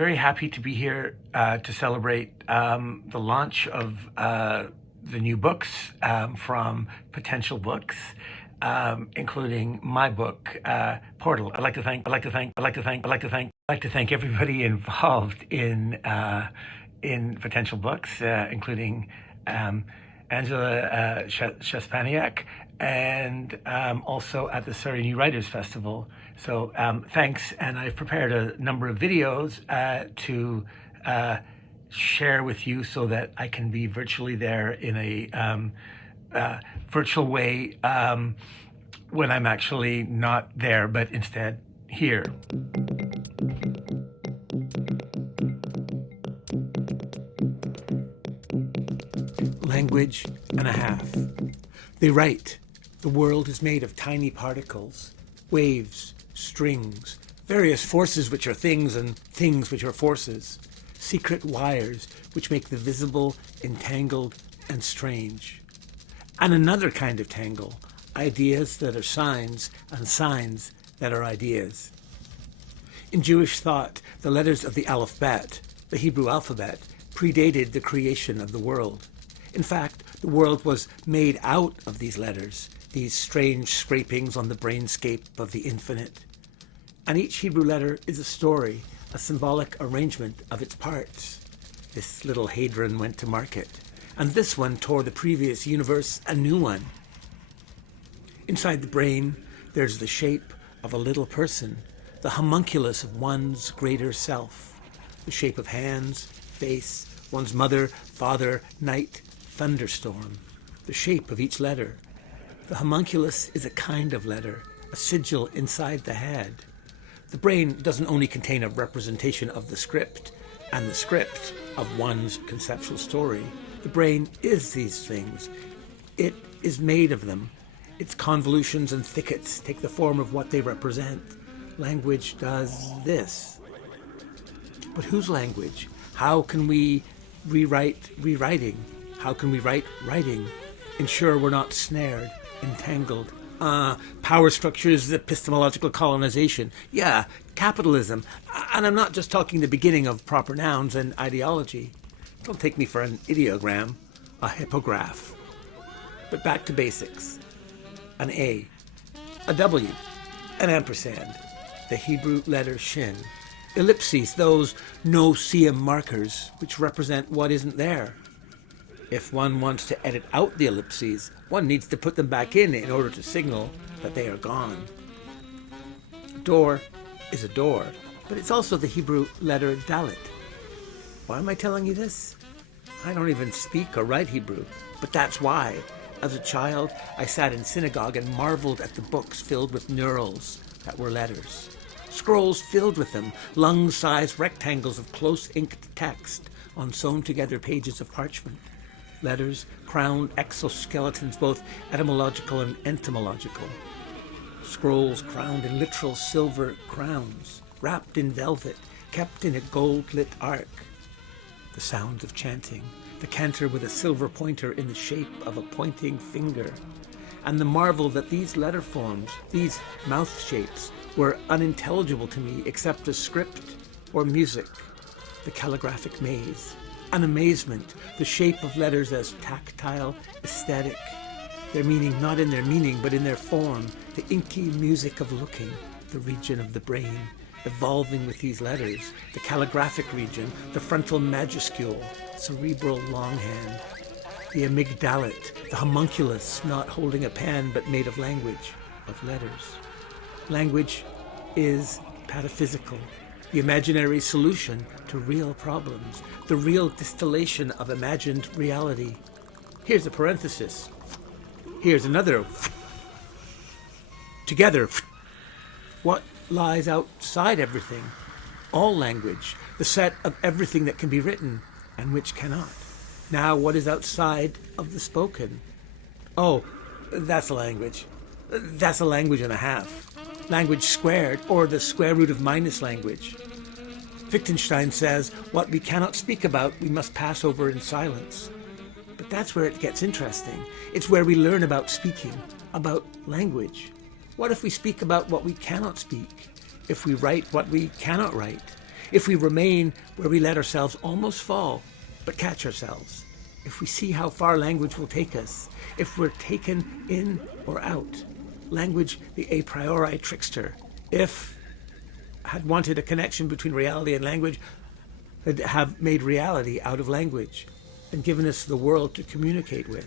very happy to be here to celebrate the launch of the new books from Potential Books, including my book, Portal. I'd like to thank everybody involved in Potential Books, including Angela Shespaniak, and also at the Surrey New Writers Festival. So thanks, and I've prepared a number of videos to share with you so that I can be virtually there in a virtual way when I'm actually not there, but instead here. Language and a half. They write, the world is made of tiny particles, waves, strings, various forces which are things and things which are forces, secret wires which make the visible entangled and strange. And another kind of tangle, ideas that are signs and signs that are ideas. In Jewish thought, the letters of the alphabet, the Hebrew alphabet, predated the creation of the world. In fact, the world was made out of these letters, these strange scrapings on the brainscape of the infinite. And each Hebrew letter is a story, a symbolic arrangement of its parts. This little hadron went to market, and this one tore the previous universe a new one. Inside the brain, there's the shape of a little person, the homunculus of one's greater self, the shape of hands, face, one's mother, father, night, thunderstorm, the shape of each letter. The homunculus is a kind of letter, a sigil inside the head. The brain doesn't only contain a representation of the script and the script of one's conceptual story. The brain is these things. It is made of them. Its convolutions and thickets take the form of what they represent. Language does this. But whose language? How can we rewrite rewriting? How can we write writing? Ensure we're not snared, entangled. Power structures, epistemological colonization. Yeah, capitalism. And I'm not just talking the beginning of proper nouns and ideology. Don't take me for an ideogram, a hippograph. But back to basics. An A, a W, an ampersand, the Hebrew letter shin. Ellipses, those no-seum markers, which represent what isn't there. If one wants to edit out the ellipses, one needs to put them back in order to signal that they are gone. A door is a door, but it's also the Hebrew letter dalet. Why am I telling you this? I don't even speak or write Hebrew, but that's why. As a child, I sat in synagogue and marveled at the books filled with neurals that were letters. Scrolls filled with them, lung-sized rectangles of close-inked text on sewn-together pages of parchment. Letters, crowned exoskeletons, both etymological and entomological. Scrolls crowned in literal silver crowns, wrapped in velvet, kept in a gold-lit ark. The sounds of chanting, the cantor with a silver pointer in the shape of a pointing finger, and the marvel that these letter forms, these mouth shapes, were unintelligible to me except as script or music, the calligraphic maze. An amazement, the shape of letters as tactile, aesthetic, their meaning not in their meaning but in their form, the inky music of looking, the region of the brain, evolving with these letters, the calligraphic region, the frontal majuscule, cerebral longhand, the amygdalet, the homunculus not holding a pen but made of language, of letters. Language is pataphysical, the imaginary solution to real problems, the real distillation of imagined reality. Here's a parenthesis. Here's another. Together. What lies outside everything? All language, the set of everything that can be written and which cannot. Now, what is outside of the spoken? Oh, that's a language. That's a language and a half. Language squared, or the square root of minus language. Wittgenstein says, what we cannot speak about, we must pass over in silence. But that's where it gets interesting. It's where we learn about speaking, about language. What if we speak about what we cannot speak? If we write what we cannot write? if we remain where we let ourselves almost fall, but catch ourselves, if we see how far language will take us, if we're taken in or out, language, the a priori trickster, if had wanted a connection between reality and language, had have made reality out of language and given us the world to communicate with.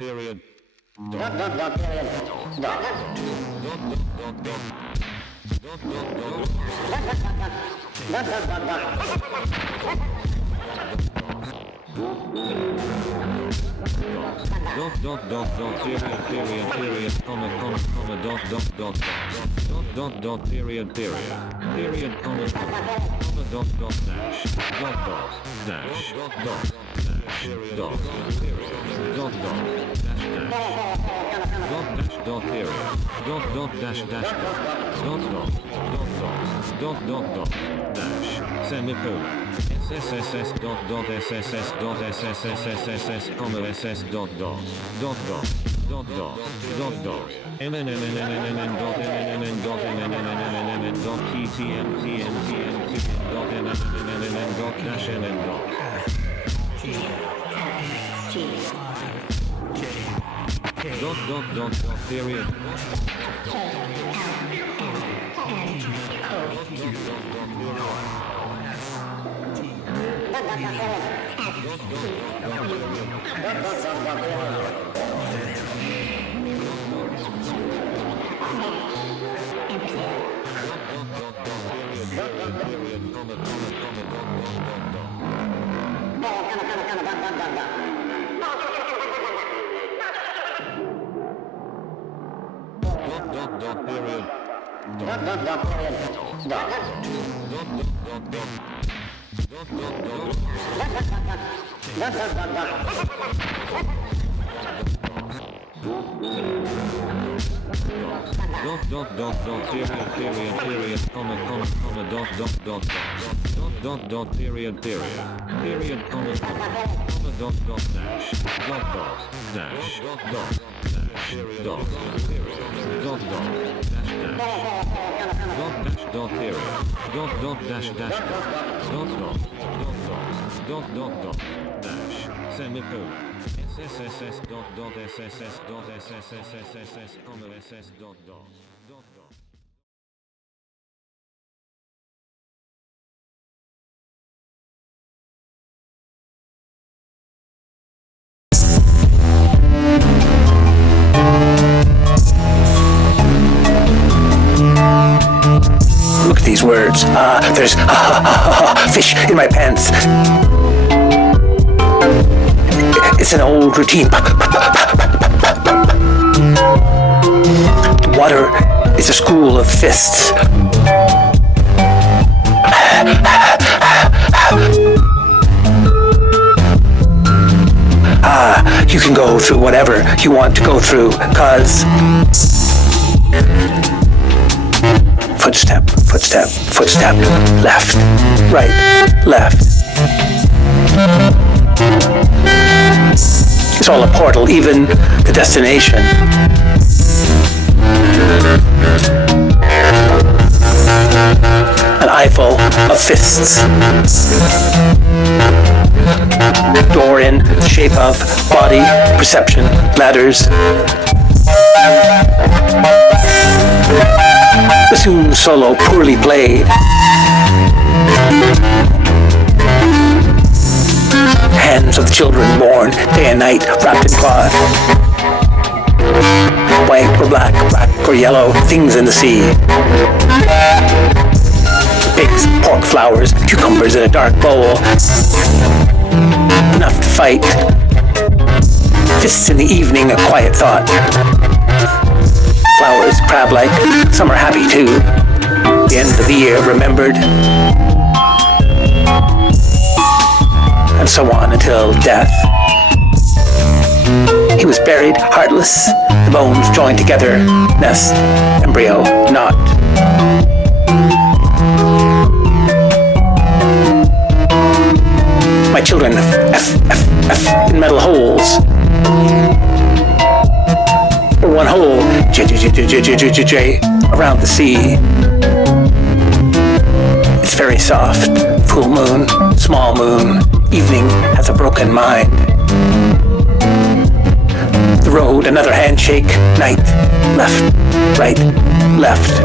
Period. Period, comma, dash, dash, semicolon, SSS comma SS MNMNMNMN dash period. Semicolon. SSSS dot dot SSS dot SSSSSS, SS dot dot dot dot. Look at these words. There's fish in my pants. It's an old routine. Water is a school of fists. You can go through whatever you want to go through, cause footstep, footstep, footstep, left, right, left. It's all a portal, even the destination. An eyeful of fists. Door in the shape of body, perception, ladders. Bassoon solo poorly played. Hands of children born day and night wrapped in cloth. White or black or yellow, things in the sea. Pigs, pork flowers, cucumbers in a dark bowl. Enough to fight. Fists in the evening, a quiet thought. Flowers, crab-like, some are happy too. The end of the year remembered. And so on until death. He was buried, heartless, the bones joined together, nest, embryo, knot. My children, F, in metal holes. Or one hole, J, around the sea. It's very soft, full moon, small moon, evening has a broken mind. The road, another handshake, night, left, right, left.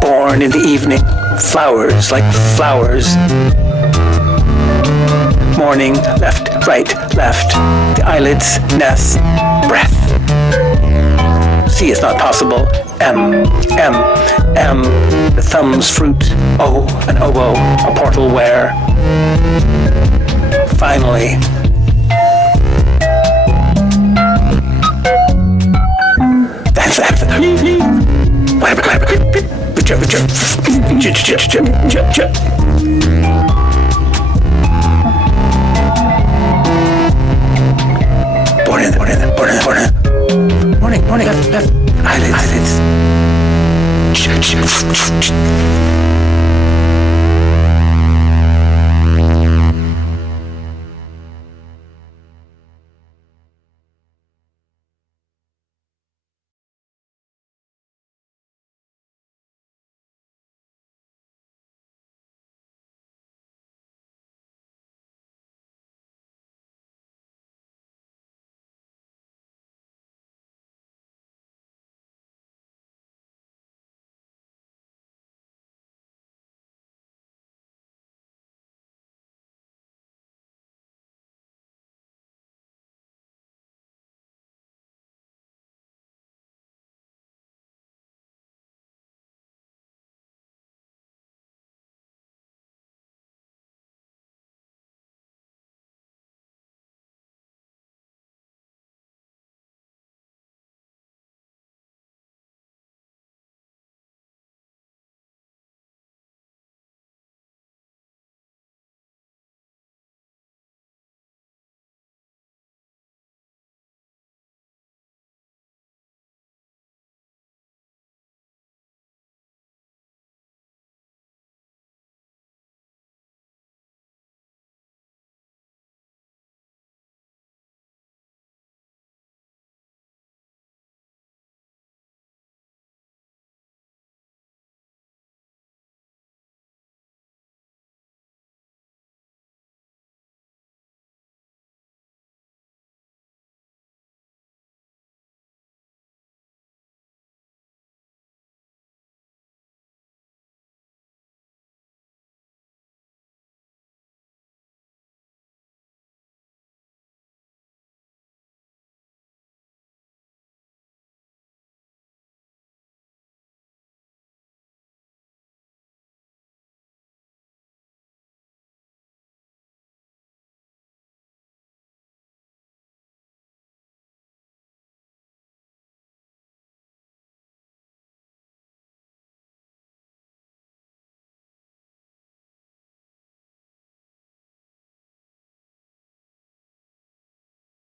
Born in the evening, flowers like flowers. Morning, left, right, left. The eyelids, nest, breath. C is not possible. M, the thumb's fruit. O, an oboe, a portal where. Finally. That's Morning, left, eyelids.